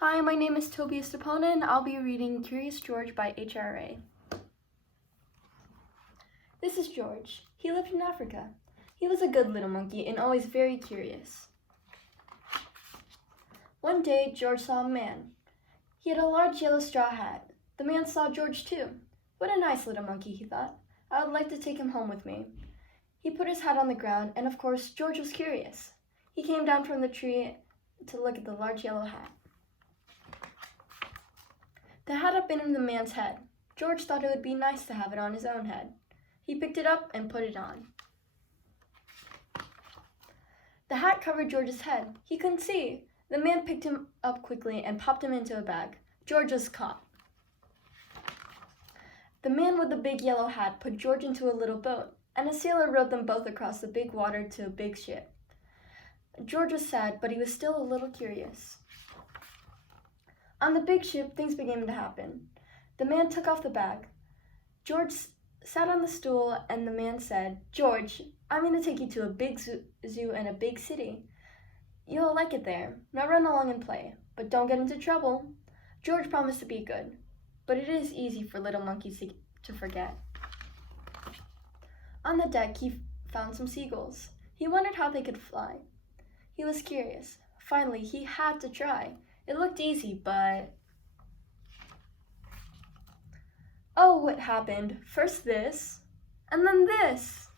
Hi, my name is Toby Estepona, and I'll be reading Curious George by H.A Rey. This is George. He lived in Africa. He was a good little monkey and always very curious. One day, George saw a man. He had a large yellow straw hat. The man saw George too. What a nice little monkey, he thought. I would like to take him home with me. He put his hat on the ground, and of course, George was curious. He came down from the tree to look at the large yellow hat. The hat had been in the man's head. George thought it would be nice to have it on his own head. He picked it up and put it on. The hat covered George's head. He couldn't see. The man picked him up quickly and popped him into a bag. George was caught. The man with the big yellow hat put George into a little boat, and a sailor rowed them both across the big water to a big ship. George was sad, but he was still a little curious. On the big ship, things began to happen. The man took off the bag. George sat on the stool, and the man said, "George, I'm going to take you to a big zoo and a big city. You'll like it there. Now run along and play, but don't get into trouble." George promised to be good, but it is easy for little monkeys to forget. On the deck, he found some seagulls. He wondered how they could fly. He was curious. Finally, he had to try. It looked easy, but... oh, what happened? First this, and then this.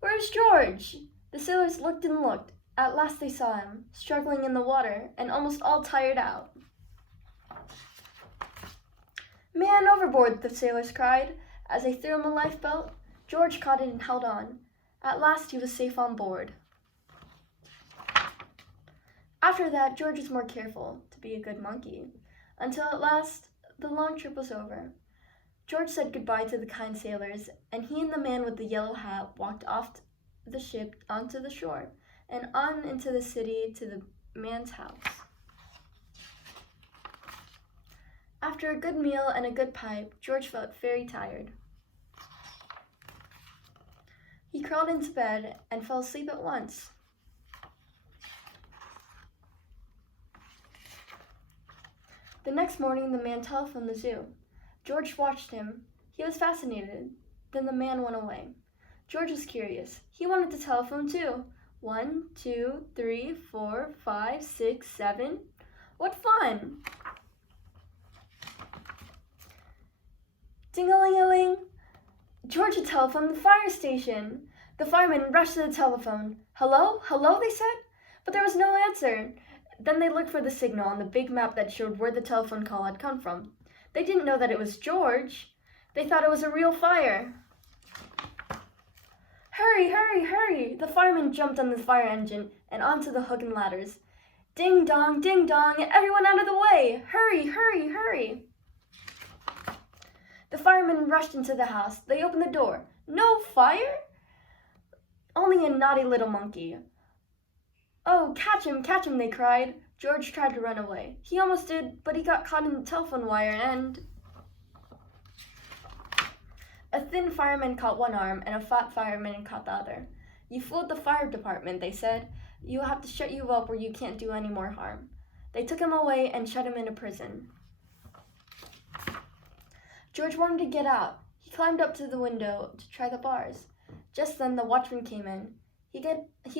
"Where's George?" The sailors looked and looked. At last they saw him, struggling in the water and almost all tired out. "Man overboard!" the sailors cried. As they threw him a lifebelt, George caught it and held on. At last he was safe on board. After that, George was more careful to be a good monkey, until at last the long trip was over. George said goodbye to the kind sailors, and he and the man with the yellow hat walked off the ship onto the shore and on into the city to the man's house. After a good meal and a good pipe, George felt very tired. He crawled into bed and fell asleep at once. The next morning, the man telephoned the zoo. George watched him. He was fascinated. Then the man went away. George was curious. He wanted to telephone too. 1, 2, 3, 4, 5, 6, 7. What fun! Ding-a-ling-a-ling! George had telephoned the fire station. The firemen rushed to the telephone. "Hello? Hello?" they said. But there was no answer. Then they looked for the signal on the big map that showed where the telephone call had come from. They didn't know that it was George. They thought it was a real fire. "Hurry, hurry, hurry!" The firemen jumped on the fire engine and onto the hook and ladders. "Ding dong, ding dong, everyone out of the way! Hurry, hurry, hurry!" The firemen rushed into the house. They opened the door. No fire? Only a naughty little monkey. "Oh, catch him," they cried. George tried to run away. He almost did, but he got caught in the telephone wire and... a thin fireman caught one arm and a fat fireman caught the other. "You fooled the fire department," they said. "You'll have to shut you up where you can't do any more harm." They took him away and shut him into prison. George wanted to get out. He climbed up to the window to try the bars. Just then the watchman came in. He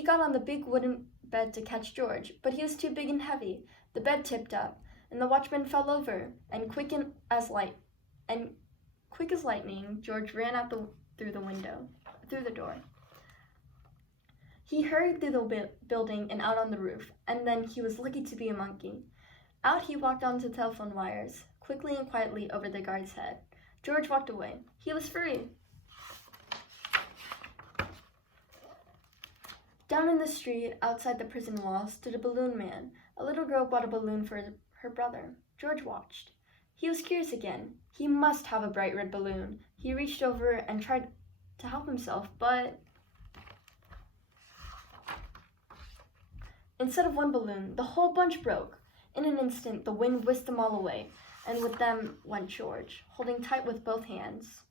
got on the big wooden bed to catch George, but he was too big and heavy. The bed tipped up, and the watchman fell over, and quick as lightning, George ran out through the door. He hurried through the building and out on the roof, and then he was lucky to be a monkey. Out he walked onto telephone wires, quickly and quietly over the guard's head. George walked away. He was free. Down in the street, outside the prison wall, stood a balloon man. A little girl bought a balloon for her brother. George watched. He was curious again. He must have a bright red balloon. He reached over and tried to help himself, but... instead of one balloon, the whole bunch broke. In an instant, the wind whisked them all away, and with them went George, holding tight with both hands.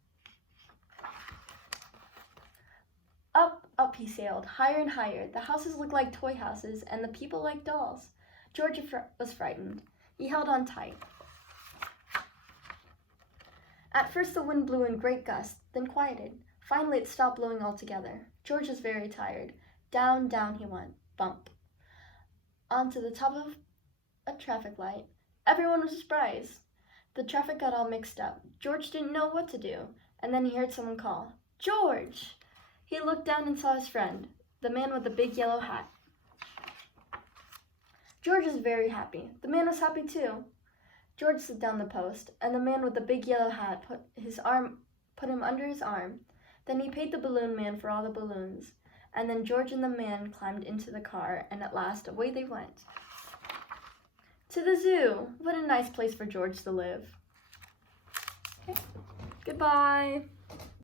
Up, Up he sailed, higher and higher. The houses looked like toy houses, and the people like dolls. George was frightened. He held on tight. At first the wind blew in great gusts, then quieted. Finally it stopped blowing altogether. George was very tired. Down, down he went, bump, onto the top of a traffic light. Everyone was surprised. The traffic got all mixed up. George didn't know what to do, and then he heard someone call, "George!" He looked down and saw his friend, the man with the big yellow hat. George was very happy. The man was happy too. George slid down the post, and the man with the big yellow hat put him under his arm. Then he paid the balloon man for all the balloons, and then George and the man climbed into the car, and at last away they went. To the zoo! What a nice place for George to live. Okay. Goodbye.